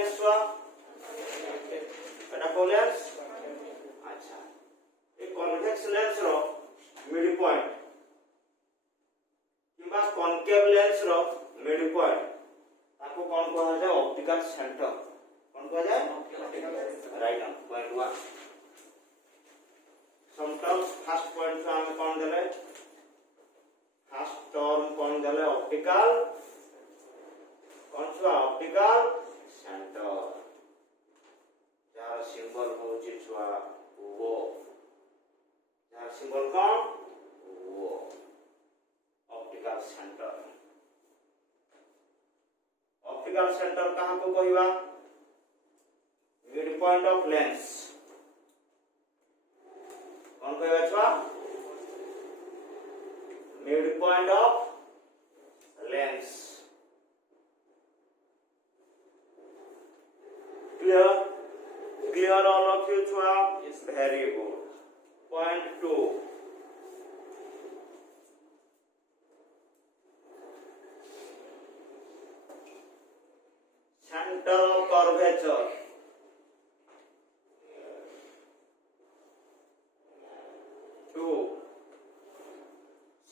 Lens छुआ एटा को lens अच्छा ए कन्वेक्स लेंस रो मिड पॉइंट किबा कॉनकेव लेंस रो मिड पॉइंट ताको कोन कहा जाय ऑप्टिकल सेंटर कोन कहा जाय right now point 1 sometimes first point पे हम कोन देले फर्स्ट टर्म कोन देले ऑप्टिकल कोन छुआ ऑप्टिकल सेंटर जार सिंबल होची छुआ वो जार सिंबल कोन वो ऑप्टिकल सेंटर ऑप्टिकल सेंटर कहां को कहिबा मिड पॉइंट ऑफ लेंस कौन कहिबा छुआ mid point of lens clear all of you छुआ yes very good point 2 center of curvature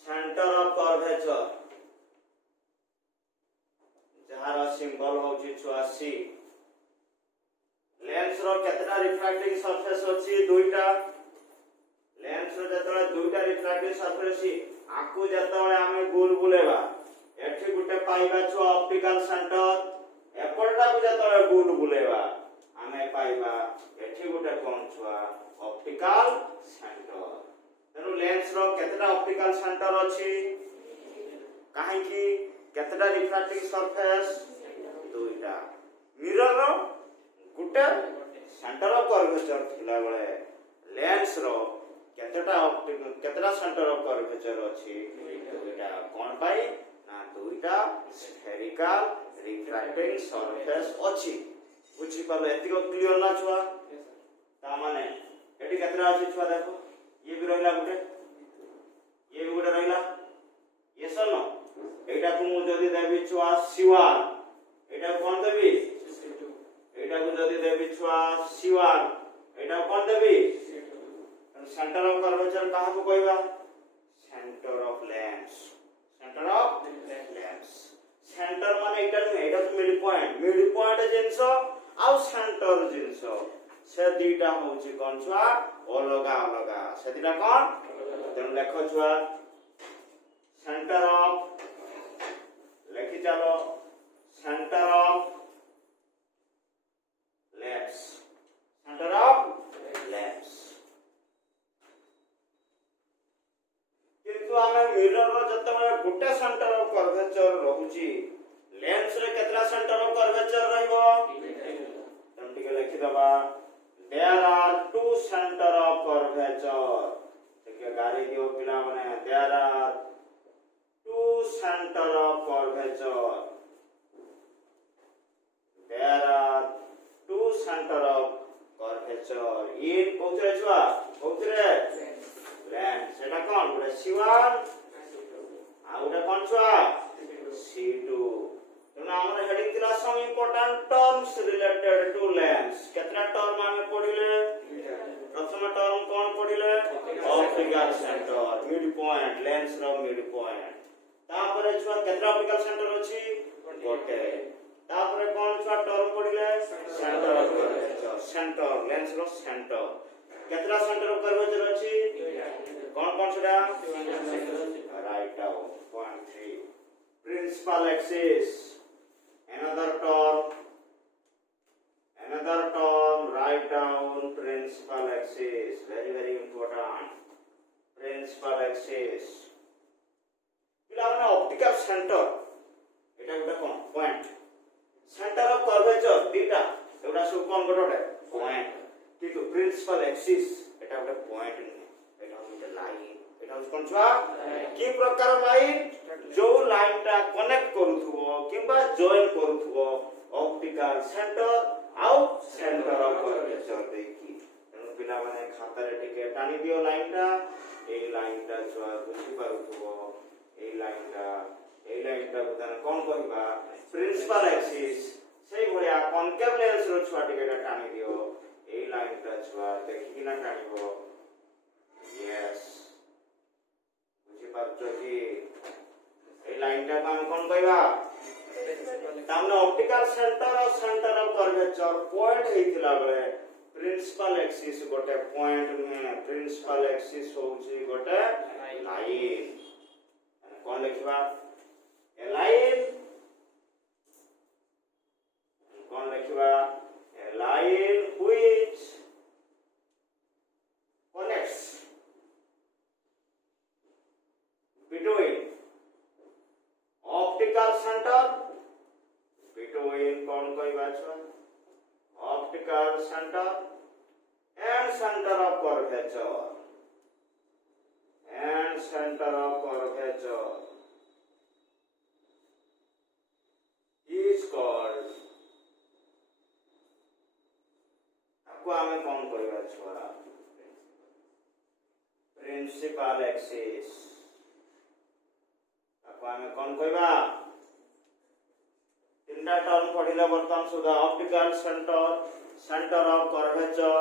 centre of curvature जहार सिंबल होची छुआ सी लेंस रो केतना रिफ्रैक्टिंग सरफेस अछि दुईटा लेंस रो जतले दुईटा रिफ्रैक्टिंग सरफेस अछि आकु जतले हमें गोल बुलेबा एठी गुटे पाइबा छुआ ऑप्टिकल सेंटर एपरटा को जतले गोल बुलेबा हमें पाइबा एठी गुटे कोन छुआ ऑप्टिकल सेंटर तेनु लेंस रो केतना ऑप्टिकल सेंटर अछि काहे कि केतना रिफ्रैक्टिंग सरफेस दुईटा mirror row Gute centre of curvature थिला बळे लेंस रो केतना सेंटर ऑफ कर्वेचर अछि दुईटा कोन पाई ना दुईटा स्फेरिकल रिफ्रैक्टिंग सरफेस अछि बुझी पाले एतिको क्लियर ना छुआ ता माने एटी केतना अछि छुआ देखो ये भी रहिला गुटे ये भी गुटे रहिला ये सन एटा को मु जदी देबी छुआ C1 एटा कोन देबी एटा को जदी देबी छुआ C1 Etah cone Devi centre of curvature कहां को कहबा सेंटर ऑफ लेंस सेंटर माने एटा तो मिड पॉइंट जिंस आ सेंटर जिंस से दीटा होची कोन छुआ अलगा अलगा से दीटा कोन तेन लेखो छुआ सेंटर ऑफ लेखि चलो सेंटर ऑफ लेंस किंतु हमें मिरर रो जतबे गुटे सेंटर ऑफ कर्वेचर रहूची लेंस रे केतना सेंटर ऑफ कर्वेचर रहइबो तम टिके लिखि दबा there are two center of curvature देखिए गाड़ी दियो पिला माने there are two center of curvature in कोथरे छुआ कोथरे लेंस सेटा कोन गुटे C1 आ गुटे कोन छुआ C2 तने हमर हेडिंग थिला some important terms related to lens केतना टर्म हमें पढिले प्रथम टर्म कोन पढिले optical centre mid point lens रो मिड पॉइंट तापरे छुआ केतना ऑप्टिकल सेंटर अछि गोटे तापरे कोन छुआ टर्म पढिले centre of curvature centre lens रो सेंटर केतना सेंटर ऑफ कर्वेचर अछि कोन सेटा write down point 3 principal axis another term write down principal axis very important principal axis पिला माने optical centre Etah गुटा cone point centre of curvature दीटा एटा सब कोन गोटे point किंतु प्रिंसिपल एक्सिस एटा गुटा पॉइंट नहीं एटा गुटा लाइन एटा कोन छुआ की प्रकार लाइन जो लाइन टा कनेक्ट करूथबो किबा जॉइन करूथबो ऑप्टिकल सेंटर आउ सेंटर ऑफ कर्वेचर देखि तनो पिला माने खाता रे टिके टानी दियो लाइन टा छुआ बुझी पारुथबो ए लाइन टा को तने कोन कहबा प्रिंसिपल एक्सिस सेई भलिया कनकेव लेंस रो छुआ टिकेटा टाणी दियो एई लाइन टा छुआ देखि ना टाणीबो यस बुझी पाछो कि एई लाइन टा हम कोन कहबा तामने ऑप्टिकल सेंटर और सेंटर ऑफ कर्वेचर पॉइंट हेतिला बेले प्रिंसिपल एक्सिस गोटे पॉइंट में प्रिंसिपल एक्सिस होउची गोटे लाइन कोन लिखबा ए लाइन कोन लिखबा ए line which connects between optical center between कौन कहबा छ optical center and center of curvature and center of curvature is called आपको हमें कौन कहबा छ प्रिंसिपल एक्सिस आपको हमें कौन कहबा तीनटा टर्म पढ़िला वर्तमान सुधा optical centre centre of curvature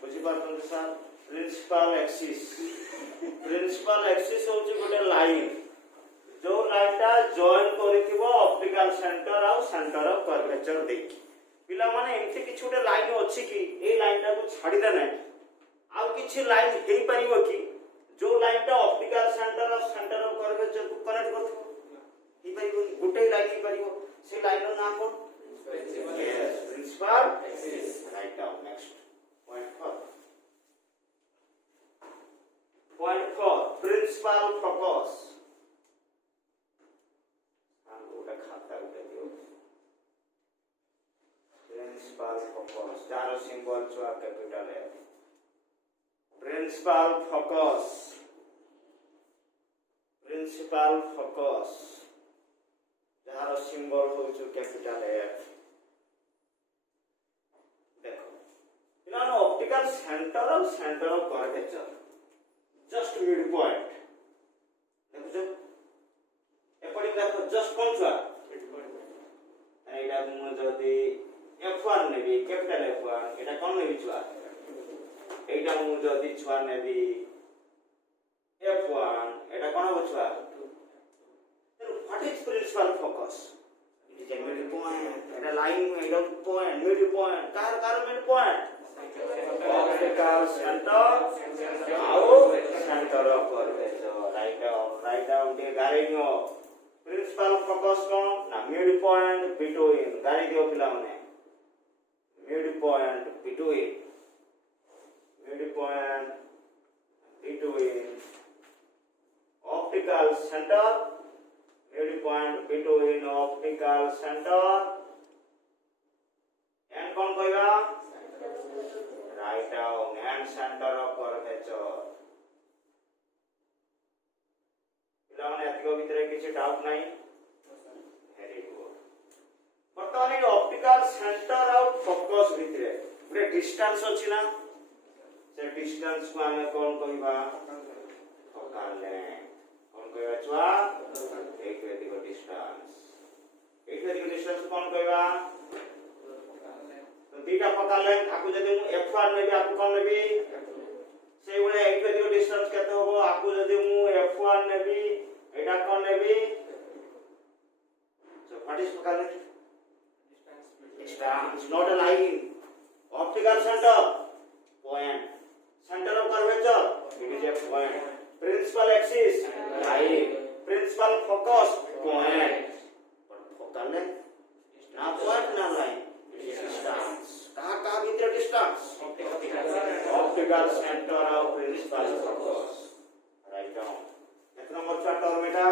बुझी पाछन सर प्रिंसिपल एक्सिस होची गोटे लाइन जो लाइन टा जॉइन करथिबो ऑप्टिकल सेंटर और सेंटर ऑफ कर्वेचर देखि पिला माने एमति किछ गोटे लाइन अछि कि ए लाइन टा को छाडी दे नै आ किछ लाइन हेई परिबो कि जो लाइन टा ऑप्टिकल सेंटर और सेंटर ऑफ कर्वेचर को कनेक्ट करथिबो ही परिबो गुटे लाइन ही परिबो से लाइन रो नाम कोन principal axis write down next point 4 principal focus हम गोटा खाता उठे दियो प्रिंसिपल फोकस तारो सिंबल छ कैपिटल ए प्रिंसिपल फोकस जार सिंबल हो कैपिटल एफ देखो इलानो ऑप्टिकल सेंटर और centre of curvature just mid point देखो एपडी देखो जस्ट कोन छुआ मिड पॉइंट एटा मु जदी f1 नेबी कैपिटल f1 एटा कोन नेबी छुआ एटा मु जदी छुआ नेबी f1 एटा कोन हो छुआ what is principal focus it is a middle point at a line middle point car middle point optical center how center of curvature right down the garinho principal focus kon na middle point between gari dio pila mane middle point between optical center middle point between optical center and kon कहबा right down and center of curvature पिलाने एतिको भितरे किछि doubt नाही very good बर्तमान optical centre और focus भितरे पूरे distance अछि ना से डिस्टेंस को हमें कोन कहबा फोकल लेंथ कोन कहबा छुआ एक वेदिक डिस्टेंस कोन कहबा तो दीटा फोकल लेंथ आकु जदी मु f1 नेबी आकु कोन नेबी सेई बळे एक वेदिक डिस्टेंस केते होबो आकु जदी मु f1 नेबी एटा कोन नेबी so what is focal length distance not a line optical centre point center of curvature it is a point principal axis line principal focus point but focal length na point na line distance कहाँ भीतर distance optical center of principal focus write down एक number chapter बेटा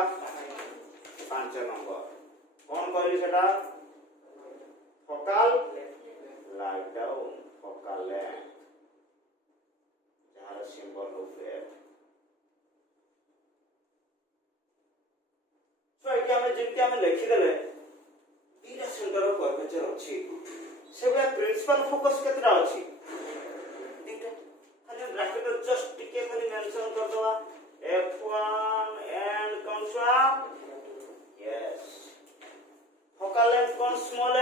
5 number कौन कहली सेटा focal write down focal length जहाँ symbol होते हैं सो एके हमें जिनके हमें लिखि देले तीन सेंटर ऑफ कर्वेचर अछि सेबे प्रिंसिपल फोकस केतरा अछि तीनटा खाली ब्रैकेट जस्ट टिके खाली मेंशन कर दवा f1 एंड कौन सा यस फोकल लेंथ कौन small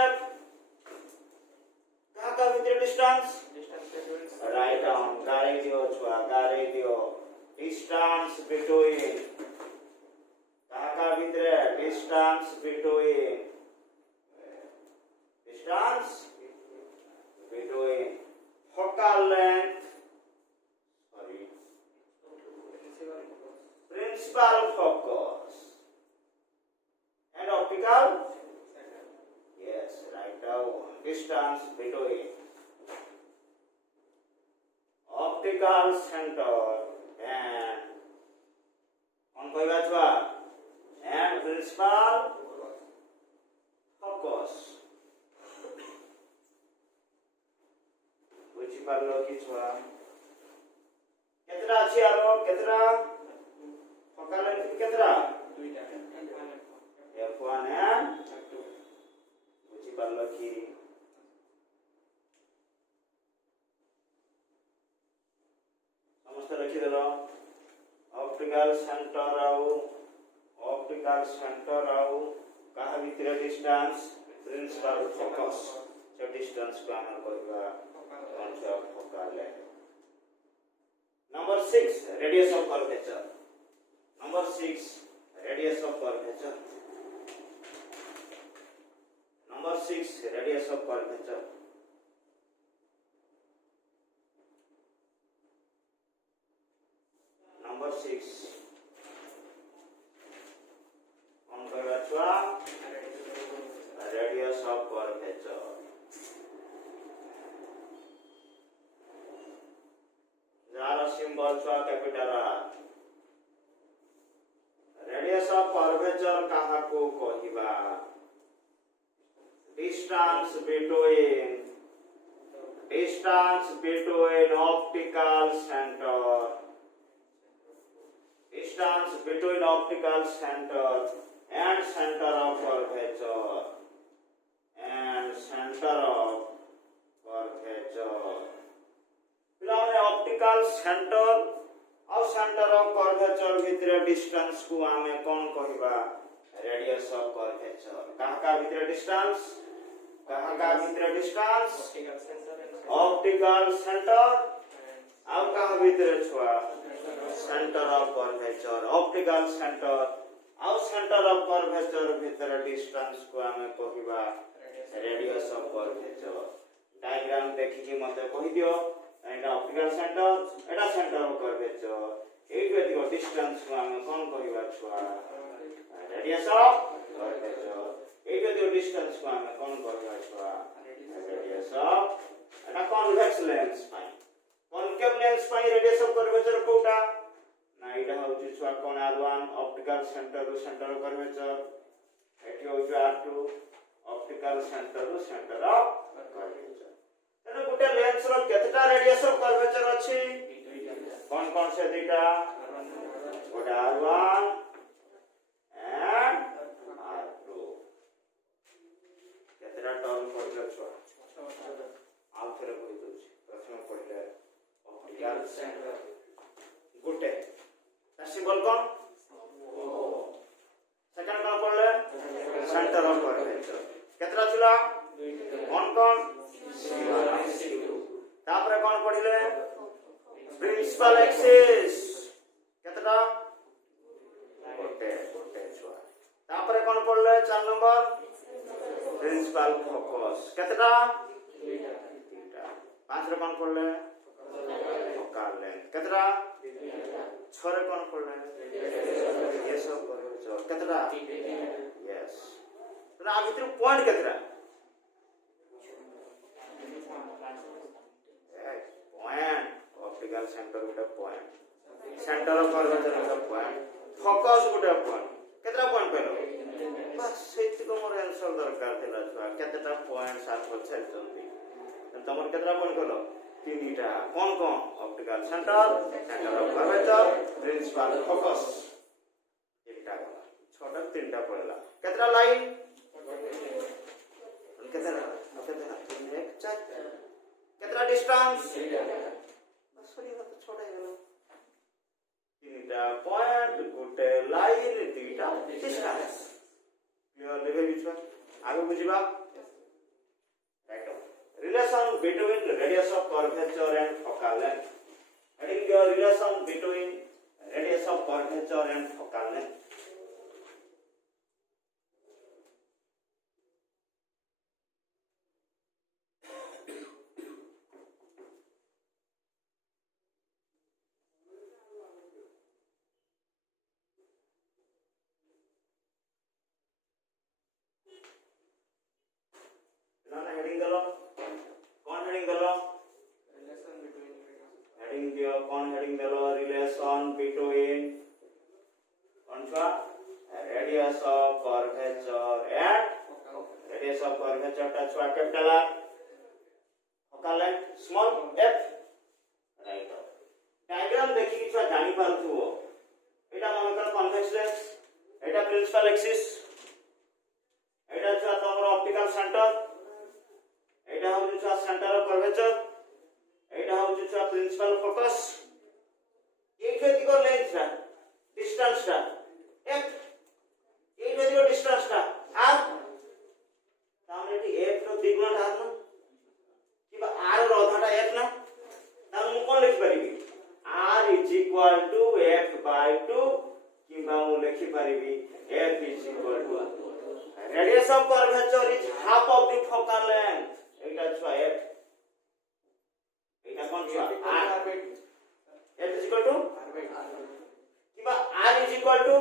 distance between focal length, principal focus and optical. Yes, write down distance between optical center and and principal focus. बुझिपारलो कि छुआ केतरा अछि आरो केतरा focal length केतरा f1 and बुझिपारलो कि समस्त लिखि देलो ऑप्टिकल सेंटर आउ कहा भितर डिस्टेंस प्रिंसिपल फोकस से डिस्टेंस को हम कहबा concept focal length. Number 6 radius of curvature. Number 6 radius of curvature. Number 6 radius of curvature. Number 6 on curvature radius of curvature. Jar symbol छुआ capital R. Radius of curvature कहा को कहिबा distance between optical center. Distance between optical center and center of curvature. पिलाने optical centre और centre of curvature भितर distance को आमे कोन कहिबा रेडियस ऑफ कर्वेचर. कहा भितर डिस्टेंस ऑप्टिकल सेंटर और कहा भितर छुआ centre of curvature. Optical centre और सेंटर ऑफ कर्वेचर भितर डिस्टेंस को आमे कहिबा रेडियस ऑफ कर्वेचर. डायग्राम देखि कि मते कहि दियो एटा ऑप्टिकल सेंटर एटा सेंटर ऑफ कर्वेचर. एई व्यतिको डिस्टेंस को आमे कोन कहिबा छुआ रेडियस ऑफ कर्वेचर. एई व्यतिको डिस्टेंस को आमे कोन कहिबा छुआ रेडियस ऑफ एटा कन्वेक्स लेंस पाई. कॉन्केव लेंस पाई रेडियस ऑफ कर्वेचर कोटा ना एटा होची छुआ कोन R1 optical centre to centre of curvature. एटी होची R2 optical centre to centre of curvature. तने गुटे लेंस रो केतटा रेडियस ऑफ कर्वेचर अछि कोन से दुटा गुटे R1 and R2. केतटा term curvature छ आउ थरे कहि दोछि. प्रथम पहिले ऑप्टिकल सेंटर गुटे ता सिंबल कोन सेकंड कोन पड़ले सेंटर ऑफ कर्वेचर. केतरा छिला कोन तापरे कोन पढिले प्रिंसिपल एक्सिस केतटा गोटे छुआ. तापरे कोन पढले 4 नंबर प्रिंसिपल फोकस केतटा 3टा. 5 रे कोन पढले फोकल लेंथ केतटा 6 रे कोन पढले ये सब कर्वेचर केतटा. यस तो आ भितर point केतटा point optical centre Gute point centre of curvature Gute point focus Gute point केतरा point पेलो बस सेति को मोर आंसर दरकार थिला छुआ केतटा पॉइंट साथ पछे चंदी तमर केतरा पॉइंट पेलो 3टा कोन optical centre of curvature principal focus 1टा 6टा 3टा पड़ला. केतरा लाइन केतरा 1 4 केतरा डिस्टेंस सॉरी तो छोटा है गेलो. 3टा पॉइंट गुटे लाइन 2टा डिस्टेंस. क्लियर लेबे बिछवा आगे बुझिबा. Write relation between radius of curvature and focal length. Heading the relation between radius of curvature and focal length. ना ना हेडिंग दलो कौन हेडिंग दलो हेडिंग दियो कौन हेडिंग दलो रिलेशन बिटवीन कौन सा radius of curvature and radius of curvature टा छुआ capital R focal length small F right diagram देखि कि छुआ जानि पारथुओ एटा मनकर कन्वेक्स लेंस एटा प्रिंसिपल एक्सिस एटा छुआ तमरो ऑप्टिकल सेंटर एटा हो छुआ सेंटर ऑफ कर्वेचर एटा हो छुआ प्रिंसिपल फोकस एठे दिगो लेंस रा डिस्टेंस रा एफ एठे दिगो डिस्टेंस रा आर तामने टी एफ रो द्विगुण आर न किबा आर रो अधाटा एफ ना ताम मु कोन लिखि परिबी r is equal to f by 2 किबा मु लिखि परिबी f is equal to radius of curvature is half of the focal length एटा छुआ f एटा कोन छुआ r f is equal to किबा r is equal to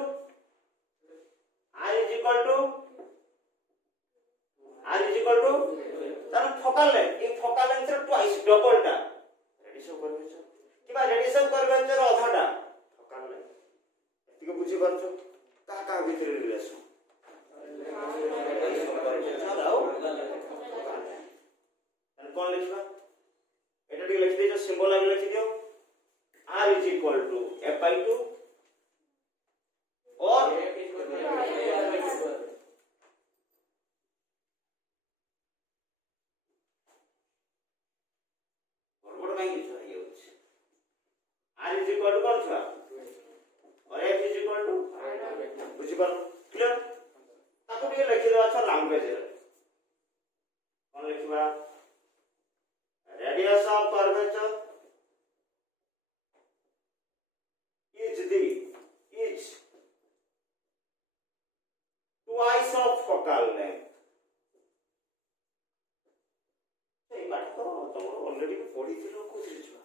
तार फोकल लेंथ ए focal length रे twice double टा radius of curvature किबा radius of curvature अधाटा focal length एतिको बुझी परछो का भीतर रिलेशन चलाओ एंड कोन लिखबा एटा टी लिखि दियो सिंबल आगे लिखि दियो r is equal to f by 2 और r is equal to कौन सा और f is equal to बुझी पर क्लियर ताको ଟିକେ लिखि दो अच्छा लैंग्वेज रे कोन लिखबा radius of curvature is twice of focal length এই বাট তো তোমরা অলরেডি পড়িছিল কোথায় ছিল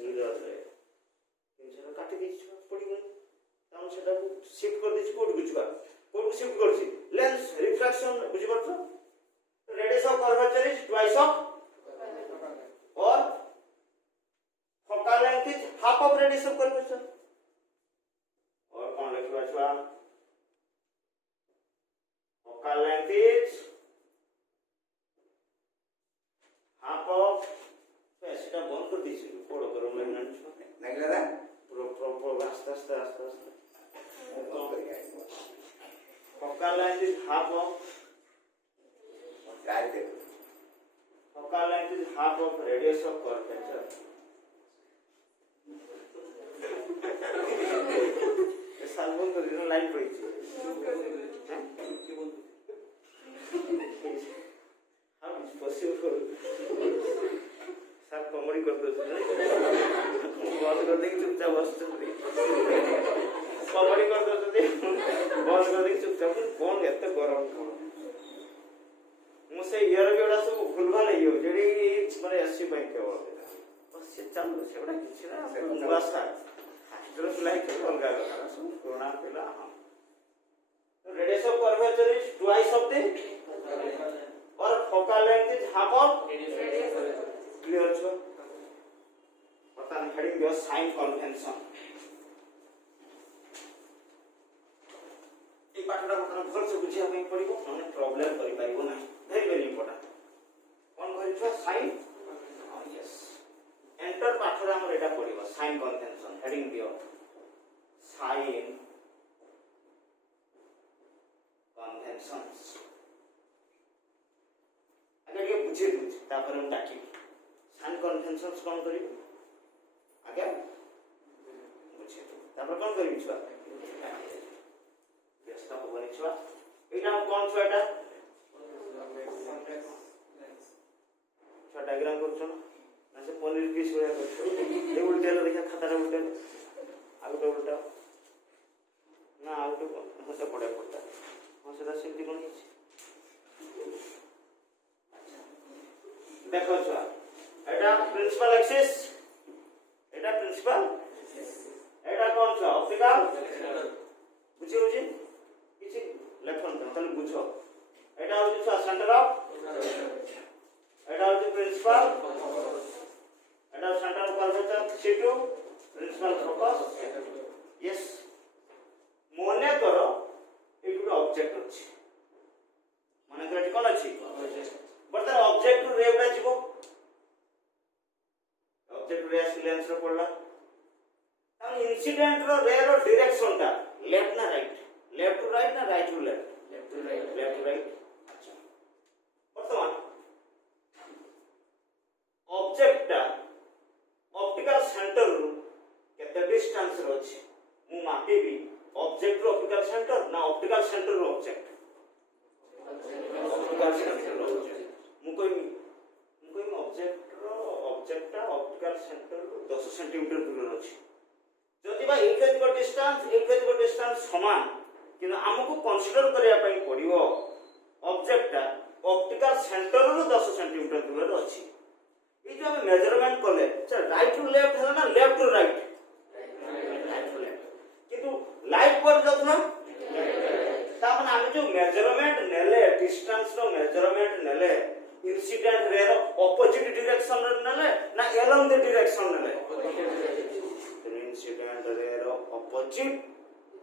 নীরজে কিন্তু কাটি দিছ পড়িব তাও সেটা শিফট করে দিছ কোড বুঝবা কোড শিফট করছি লেন্স রিফ্রাকশন বুঝি পারছো radius of curvature is twice of और focal length is half of radius of curvature और कौन लिखबा छुआ focal length is half of सेटा बंद कर दिस बड़ कर मैं नागला दा पूरा आस्ते focal length is half of right there focal length is half of radius of curvature salmon to the line for each how is possible सब कॉमेडी करते हैं बहुत करते हैं चुपचाप बसते हैं कॉमेडी करते हैं बहुत करते हैं चुपचाप कौन एते गरम मुसे इयर जोड़ा सब भूलभाल हेयो जेडी माने एससी बैंक केवल बस से चालू सेबडा किछि ना मुवासा हाइड्रोस लाइक अलगा अलगा सब कोरोना पेला तो radius of curvature is twice of the और focal length is half of clear छो पता नहीं हेडिंग दियो साइन कन्वेंशन एक बाटडा बतन भर से बुझिया ପାଇଁ पड़िबो हमने प्रॉब्लम करि पाइबो नाही very important कौन कहि छ साइन यस एंटर पाठरा हम एटा पढिबो साइन कन्वेंशन हेडिंग दियो साइन कन्वेंशंस आगे ये बुझे तापर हम डाकी साइन कन्वेंशंस कोन करिबो आगे बुझे तापर कोन करिबो छ व्यस्त होबनी छ एटा कोन छ एटा डायग्राम करछो ना से पनीर पीस होया करछो ए उल्टा देखा खाता रे उल्टा आगु तो उल्टा ना आगु तो होता पड़े पड़ता हम सेदा सिंपल कोन देखो छ एटा प्रिंसिपल एक्सिस एटा प्रिंसिपल एटा कोन छ ऑप्टिकल बुझी किछि लेखन तले बुझो एटा हो छ सेंटर ऑफ এটা হচ্ছে প্রিন্সিপাল, এটা centre curvature C2 principal focus. Yes, মনে করো এই দুটো অবজেক্ট আছে, মনে করো এটি কোন আছে বর্তমান অবজেক্ট রে গুড়া যাব, অবজেক্ট রে আসি লেন্স রে পড়লা, তাহলে ইনসিডেন্ট রে র ডাইরেকশনটা লেফট না রাইট, লেফট টু রাইট না right to left, left to right. আচ্ছা, বর্তমান অবজেক্টটা অপটিক্যাল সেন্টার রু কেতে ডিস্টেন্স রে আছে, মু মাপিবি অবজেক্ট র অপটিক্যাল সেন্টার না অপটিক্যাল সেন্টার র অবজেক্ট, অপটিক্যাল সেন্টার র অবজেক্ট। মু কইমি অবজেক্টটা অপটিক্যাল সেন্টার রু 10 সেন্টিমিটার দূরে আছে। যদি বা এই ডিস্টেন্স সমান, কিন্তু আমাকে কনসিডর করিয়া পাই পড়িব অবজেক্টটা অপটিক্যাল সেন্টার রু 10 সেন্টিমিটার দূরে আছে। এই যে আমি মেজারমেন্ট করলে রাইট টু লেফট হলো না left to right, right to left, কিন্তু লাইট পড় যাও না, তার মানে আমি যে মেজারমেন্ট নেলে ডিস্টেন্স র মেজারমেন্ট নেলে ইনসিডেন্ট রে র অপোজিট ডাইরেকশন রে নেলে না এলং দ ডাইরেকশন নেলে, ইনসিডেন্ট রে র অপোজিট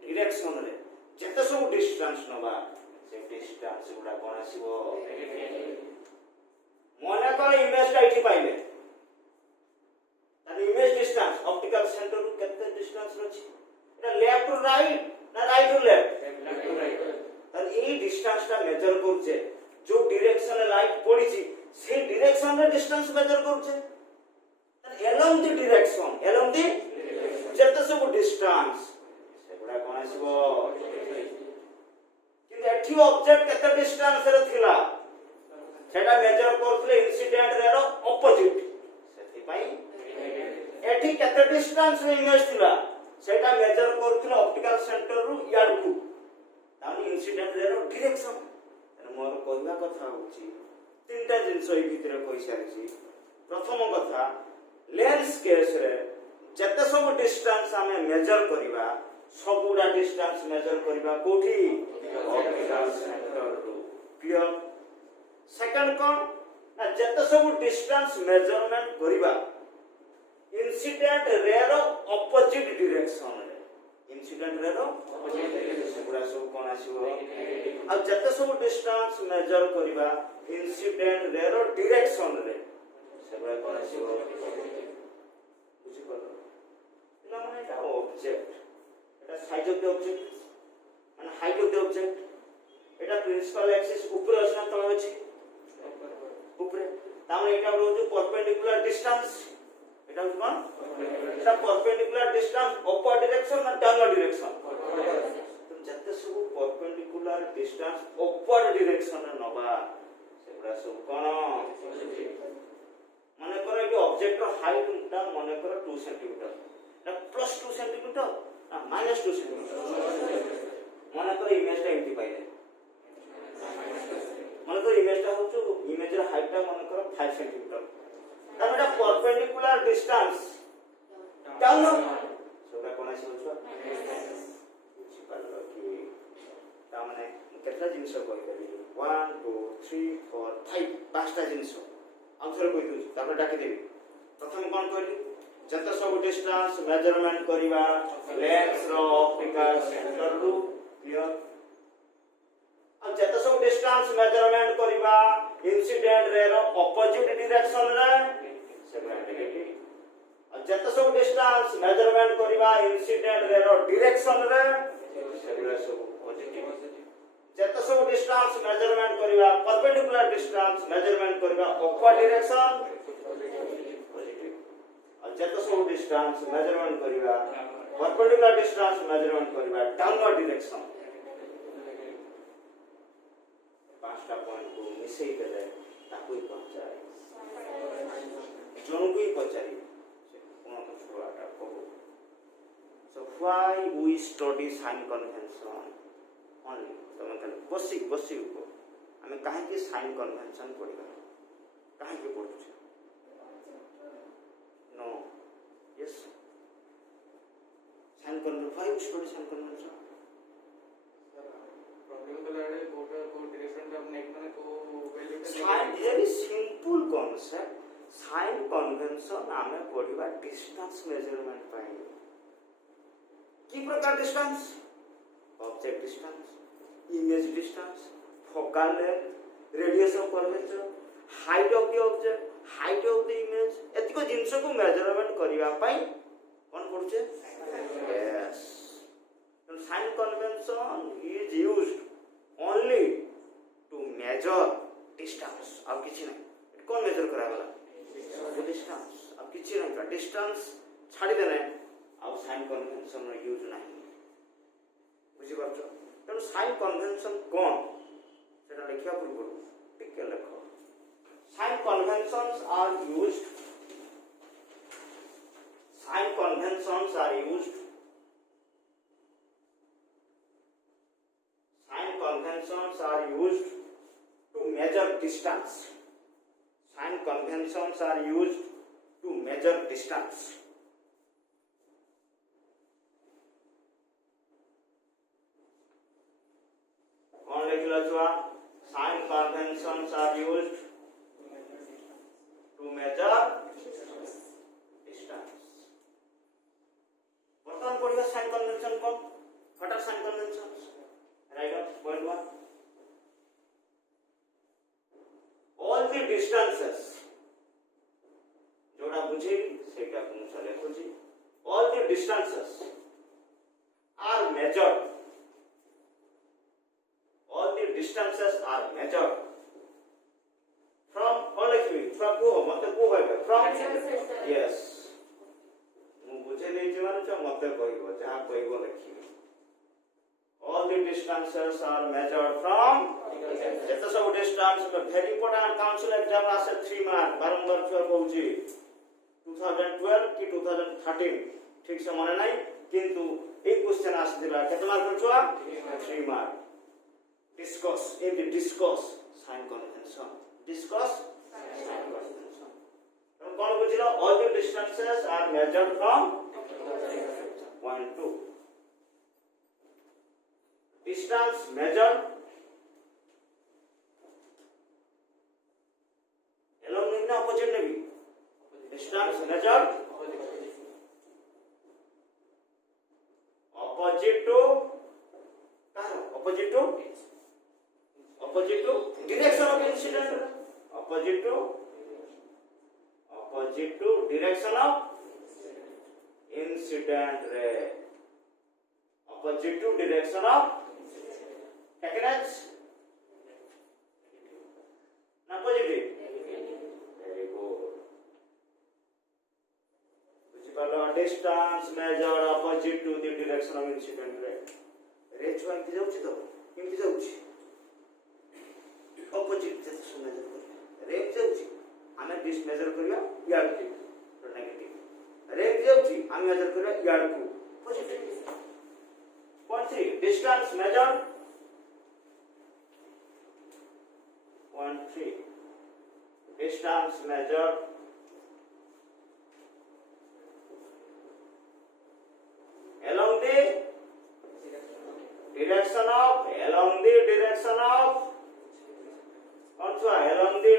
ডাইরেকশন রে যেতে সব ডিস্টেন্স নবা সে ডিস্টেন্স গুলা কোন আসিব, মনে করে ইমেজটা এটি পাইলে তাহলে ইমেজ ডিস্টেন্স অপটিক্যাল সেন্টার রু কেতে ডিস্টেন্স আছে, এটা লেফট টু রাইট না right to left, left to right. তাহলে এই ডিস্টেন্সটা মেজার করছে যে ডাইরেকশনে লাইট পড়িছি সেই ডাইরেকশনের ডিস্টেন্স মেজার করছে, তাহলে এলং দি ডাইরেকশন, এলং দি যেতে সব ডিস্টেন্স সেগুলা কোন আসিব, কিন্তু এটি অবজেক্ট কেতে ডিস্টেন্স রে থিলা সেটা মেজার করলে ইনসিডেন্ট রে র অপোজিট, সেতিপাই এটি কেতে ডিস্টেন্স রে ইমেজ থিলা সেটা মেজার করলে অপটিক্যাল সেন্টার রু ইয়াডকু, তাহলে ইনসিডেন্ট রে র ডাইরেকশন। মোর কইবা কথা হচ্ছে তিনটা জিনিস এই ভিতরে কই সারিছি। প্রথম কথা, লেন্স কেস রে যেতে সব ডিস্টেন্স আমি মেজার করিবা সবুরা ডিস্টেন্স মেজার করিবা কোঠি অপটিক্যাল সেন্টার রু, ক্লিয়ার। সেকেন্ড কোন না যেতে সব ডিস্টেন্স মেজারমেন্ট করিবা ইনসিডেন্ট রে র অপোজিট ডাইরেকশন রে, ইনসিডেন্ট রে র অপোজিট ডাইরেকশন সেগুলা সব কোন আসিব, আর যেতে সব ডিস্টেন্স মেজার করিবা ইনসিডেন্ট রে র ডাইরেকশন রে সেগুলা কোন আসিব, বুঝি পারল না? মানে এটা অবজেক্ট, এটা সাইজ অফ দি অবজেক্ট মানে হাইট অফ দি অবজেক্ট, এটা প্রিন্সিপাল অ্যাক্সিস উপরে আছে না তলে আছে উপরে, তার মানে এটা হলো পারপেন্ডিকুলার ডিসটেন্স, এটা হলো কোন এটা পারপেন্ডিকুলার ডিসটেন্স অপর ডাইরেকশন না ডাউনওয়ার্ড ডাইরেকশন, তো যেতে সব পারপেন্ডিকুলার ডিসটেন্স অপর ডাইরেকশন নবা সেগুলা সব কোন, মনে করো এই অবজেক্টর হাইটটা মনে করো 2 সেন্টিমিটার, এটা প্লাস 2 সেন্টিমিটার না মাইনাস 2 সেন্টিমিটার, মনে করো ইমেজটা এমটি পাইলে, মনে করো ইমেজটা হচ্ছে ইমেজের হাইটটা মনে করো 5 সেন্টিমিটার, তাহলে এটা পারপেন্ডিকুলার ডিসটেন্স ডাউন সেটা কোন আছে বুঝছো, বুঝি পারলো কি? তার মানে কেতটা জিনিস কই পারি 1 2 3 4 5 পাঁচটা জিনিস আমি ধরে কই দিছি, তারপর ডাকি দেবি। প্রথম কোন করি যেতে সব ডিসটেন্স মেজারমেন্ট করিবা লেন্স র অপটিক্যাল সেন্টার রু, ক্লিয়ার। আর যেতে সব ডিসটেন্স মেজারমেন্ট করিবা ইনসিডেন্ট রে র অপোজিট ডাইরেকশন রে সেগুলা নেগেটিভ, আর যেতে সব ডিসটেন্স মেজারমেন্ট করিবা ইনসিডেন্ট রে র ডাইরেকশন রে সেগুলা সব পজিটিভ, যেতে সব ডিসটেন্স মেজারমেন্ট করিবা পারপেন্ডিকুলার ডিসটেন্স মেজারমেন্ট করিবা অপর ডাইরেকশন পজিটিভ, আর যেতে সব ডিসটেন্স মেজারমেন্ট করিবা পারপেন্ডিকুলার ডিসটেন্স মেজারমেন্ট করিবা ডাউনওয়ার্ড ডাইরেকশন। পাঁচটা পয়েন্ট को মিশাই দেলে তাকুই পঞ্চায় জনকুই পঞ্চায় কোন ছোড়াটা কব। So why we study sign convention only? ତମେ ଖାଲି ବସି ଆମେ କାହିଁକି ସାଇନ୍ କନଭେନସନ ପଢିବା, କାହିଁକି ପଢୁଛେ? No yes sign convention, why we study sign convention? Problem तो लड़े कोटा को डायरेक्शन पे अपने एक माने को value sign very simple concept. Sign convention आमे पढ़िबा distance measurement पाई की प्रकार distance object distance image distance focal length radius of curvature height of the object height of the image एतिको जिंस को measurement करिवा pi cone पड़छे yes so sign convention is used only to measure distance अब किछि नै कोन major करागला distance अब किछि नै का distance छाडी देने अब साइन कन्वेंशन रो यूज नाही बुझि परछो त साइन कन्वेंशन कोन सेटा लिखिया पूर्व टिके लेखो sign conventions are used sign conventions are used sign conventions are used to measure distance. Sign conventions are used to measure distance. कौन लिखला छुआ sign conventions are used to measure distance. वर्तमान पढ़िया sign convention को फटाक sign conventions right up point 1 all the distances जोड़ा बुझे सेटा को चले बुझी all the distances are measured all the distances are measured from all of you from को मतलब को होय from yes मु बुझे ले जवान छ मते कहबो जहां कहबो लिखी all the distances are measured from जत सब डिस्टेंस पे वेरी इंपोर्टेंट काउंसिल एग्जाम आसे 3 मार्क बारंबार छुआ कहूची 2012 कि 2013 ठीक से मने नाही किंतु एक क्वेश्चन आसीला केते मार्क छुआ 3 mark discuss sign convention discuss sign convention तो कोन बुझिलो all the distances are measured from point 2 distance measured along the opposite nabi distance measured opposite to direction of incident opposite to direction of incident ray opposite to direction of techniques na positive very good buchi palo distance measured opposite to the direction of incident ray ray chuan ki jauchi to kimti jauchi opposite se measure kariya ray jauchi ame dis measure kariya yard ki to negative ray jauchi ame measure kariya yard ku positive point 3 distance measured point 3 distance measured along the direction of along the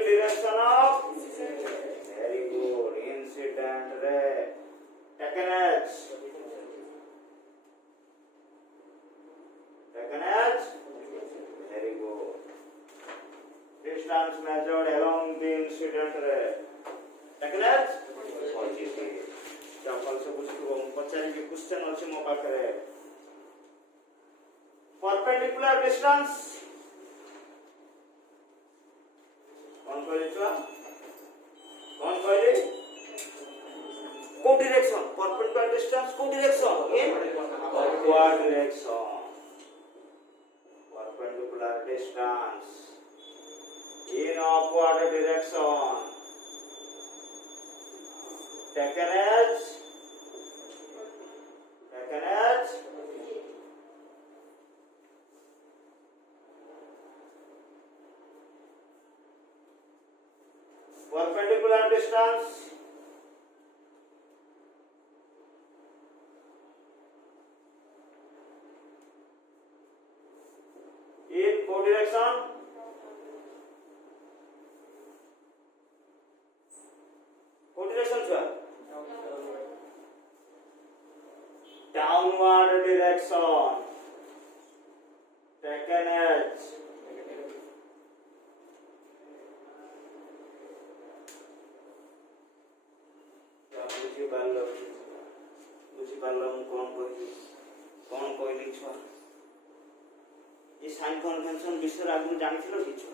direction of very good incident ray taken as very good distance measured along the incident ray taken as positive जब से पूछो पचारी के question अछि मो पाखरे perpendicular distance कौन कहले को डायरेक्शन perpendicular distance को direction in upward direction perpendicular distance in upward direction taken as perpendicular distance in co-direction sign convention ବିଷୟରେ ଆଗରୁ ଜାଣିଥିଲ କିଛି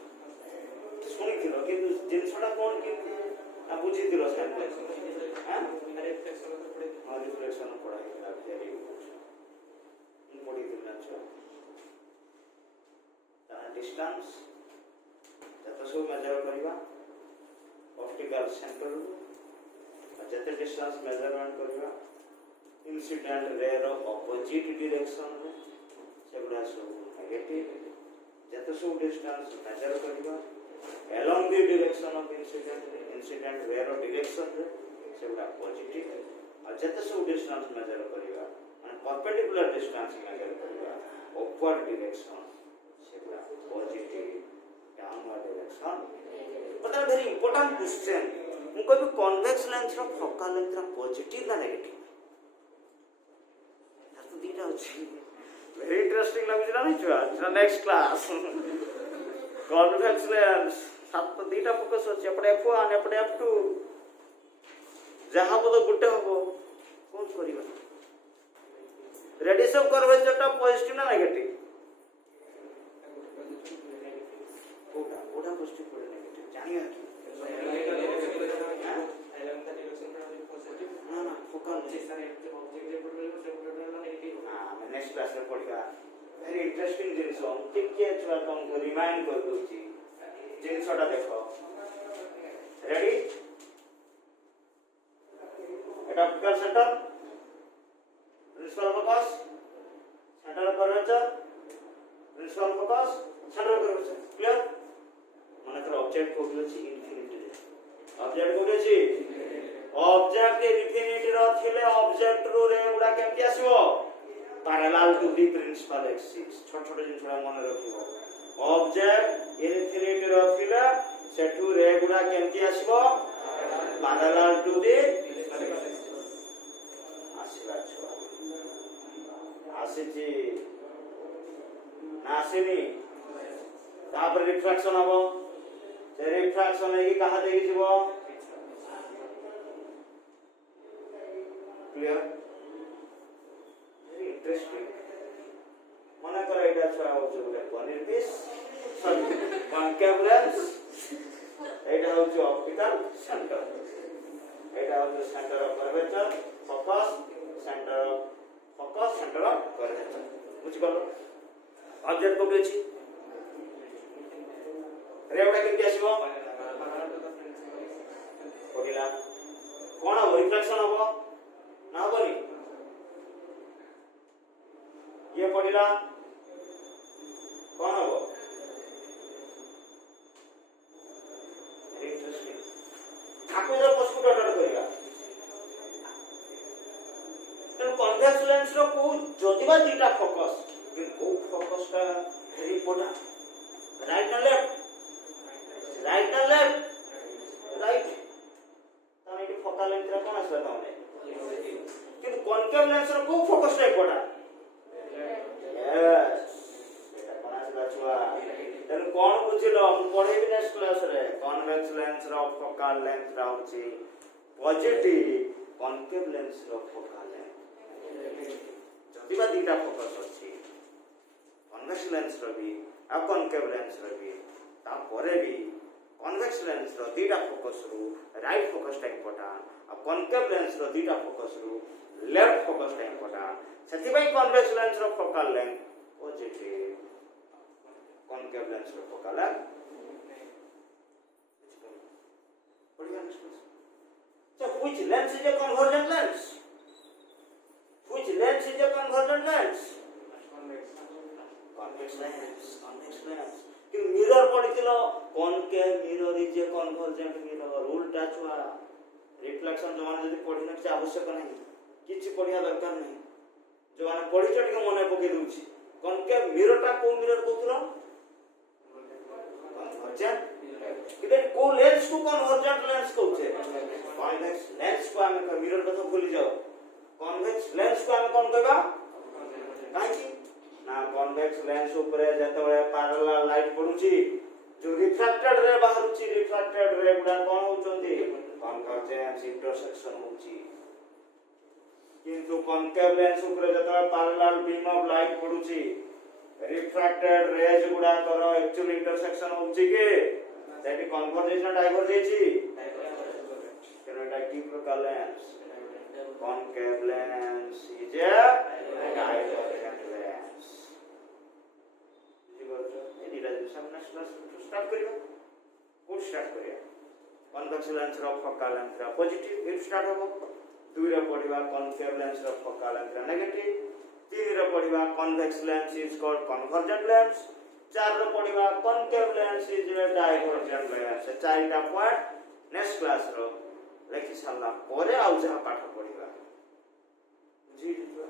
ଶୁଣିଥିଲ କିନ୍ତୁ ଜିନିଷଟା କ'ଣ କେମିତି ବୁଝିଥିଲ ସାଇନ୍ ରିଫ୍ଲେକ୍ସନ୍ ପଢ଼ା ହେଇଥିଲା ଭେରି ଗୁଡ୍ ମୁଁ ପଢ଼ିଥିଲି ଜାଣିଛ ତାର ଡିଷ୍ଟାନ୍ସ ଯେତେ ସବୁ ମେଜର କରିବା ଅପ୍ଟିକାଲ ସେଣ୍ଟରରୁ ଯେତେ ଡିଷ୍ଟାନ୍ସ ମେଜରମେଣ୍ଟ କରିବା ଇନସିଡେଣ୍ଟ ରେର ଅପୋଜିଟ୍ ଡିରେକ୍ସନରେ ସେଗୁଡ଼ା ସବୁ ନେଗେଟିଭ ଯେତେ ସବୁ ଡିଷ୍ଟାନ୍ସ ମେଜର କରିବା along the direction of incident ରେର ଡିରେକ୍ସନରେ ସେଗୁଡ଼ା ପଜିଟିଭ ଆଉ ଯେତେ ସବୁ ଡିଷ୍ଟାନ୍ସ ମେଜର କରିବା ମାନେ ପରପେଣ୍ଡିକୁଲାର ଡିଷ୍ଟାନ୍ସ ମେଜର କରିବା upward direction ସେଗୁଡ଼ା positive downward direction but a very important question ମୁଁ କହିବି କନଭେକ୍ସ ଲେନ୍ସର ଫୋକାଲ ଲେନ୍ଥଟା ପଜିଟିଭ ନା ନେଗେଟିଭ ତାର ତ ଦୁଇଟା ଅଛି very interesting ଲାଗୁଛି ନା ନାହିଁ ଛୁଆ ନେକ୍ସଟ କ୍ଲାସ୍ କନଭେକ୍ସ ଲେନ୍ସ ସାତ ଦୁଇଟା ଫୋକସ୍ ଅଛି ଏପଟେ F1 ଏପଟେ F2 ଯାହା ହବ ତ ଗୋଟେ ହବ କ'ଣ କରିବା ରେଡିୟସ୍ ଅଫ୍ କର୍ଭେଚରଟା ପଜିଟିଭ ନା ନେଗେଟିଭ କୋଉଟା କୋଉଟା ପଜିଟିଭ କୋଉଟା ନେଗେଟିଭ ଜାଣିବା କି ନା ନା ଫୋକାଲ ଆମେ ନେକ୍ସଟ କ୍ଲାସରେ ପଢ଼ିବା very interesting ଜିନିଷ ଟିକେ ଛୁଆ ତମକୁ ରିମାଇଣ୍ଡ କରିଦଉଛି ଜିନିଷଟା ଦେଖ ରେଡି এটা optical centre principal focus centre curvature principal focus centre curvature clear মনে করো অবজেক্ট কোটি আছে ইনফিনিটি রে অবজেক্ট কোটি আছে অবজেক্ট ইনফিনিটি র থিলে অবজেক্ট রু রে গুড়া কেমতি আসিবো parallel to the principal axis ছোট ছোট জিনিসগুলো মনে রাখিবো অবজেক্ট ইনফিনিটি র থিলে সেটু রে গুড়া কেমতি আসিবো parallel to the আসিবা ছুয়া আসিছি না আসেনি তারপরে রিফ্রাকশন হবো সে রিফ্রাকশন এই কাহা দেখি যাব ক্লিয়ার ইন্টারেস্টিং মনে করে এটা ছড়া হচ্ছে বলে পনির পিস কনকেভ লেন্স এটা হচ্ছে অপটিক্যাল সেন্টার এটা হচ্ছে centre of curvature focus centre of curvature বুঝি গেল অবজেক্ট কোটি আছে রেওটা কেমতি আসিব পড়িলা কোন হব রিফ্লেকশন হব না হবনি ये पढ़िला कौन हो इंटरेस्टिंग आपको जरा पॉसिबल ऑर्डर करेगा तो कन्वेक्स लेंस रो को जदिबा दुटा फोकस कि को फोकस का वेरी इंपोर्टेंट राइट ना लेफ्ट राइट तने ये फोकल लेंस रा कोन आसला तने कि कॉन्केव लेंस रो को फोकस रा इंपोर्टेंट yes এটা কোন আসলা ছুয়া তেন কোন বুঝিলো আমি পড়াইবি নেক্সট ক্লাস রে কনভেক্স লেন্স র ফোকাল লেন্স রা হচ্ছে পজিটিভ কনকেভ লেন্স র ফোকাল লেন্স যদিবা দুইটা ফোকাস আছে কনভেক্স লেন্স র বি আর কনকেভ লেন্স র বি তারপরে বি কনভেক্স লেন্স র দুইটা ফোকাস রু রাইট ফোকাসটা ইম্পর্টেন্ট আর কনকেভ লেন্স র দুইটা ফোকাস রু लेफ्ट फोकस टा इंपोर्टेंट सेति भाई कन्वेक्स लेंस रो focal length positive concave lens रो फोकल लेंथ बढ़िया so which lens is a convergent lens which lens is a convergent lens convex lens कि मिरर पडितिलो concave mirror is a convergent mirror उल्टा छुआ reflection जमाने जदी पढिन कि आवश्यक नहीं किछि पढ़िया दरकार नहीं जो माने पढ़िछ टिके मने पके दउछि कनकेव मिररटा को मिरर कहथलो कन्वर्जेंट किबे को लेंस को कन्वर्जेंट लेंस कहउछे कन्वेक्स लेंस को हम मिरर कथा भूली जाओ कन्वेक्स लेंस को हम कोन कहबा काहे कि ना कन्वेक्स लेंस ऊपर जतबे पैरेलल लाइट पडुछि जो रिफ्रैक्टेड रे बाहरुछि रिफ्रैक्टेड रे गुडा कोन होचंती कन्वर्जेंस इंटरसेक्शन होछि किंतु कॉन्केव लेंस ऊपर जतबे पैरेलल बीम ऑफ लाइट पडुछि रिफ्रैक्ट रिफ्रैक्टेड रेज गुडा करो एक्चुअल इंटरसेक्शन होची के सेठी कन्वर्जेंस ना डाइवर्ज हेची केनोटा की प्रकार lens concave lens is a divergent lens बुझिबो एनी राज सामने स्टार्ट करियो कोड स्टार्ट करिया convex lens रो focal length रा पॉजिटिव इफ स्टार्ट होबो दुई रो पडिबा concave lens रो focal length रा नेगेटिव तीन रो पडिबा convex lens is called convergent lens चार रो पडिबा concave lens is a divergent lens चारिटा पॉइंट नेक्स्ट क्लास रो लेखि साला परे आउ जहा पाठ पढिबा बुझि दिबा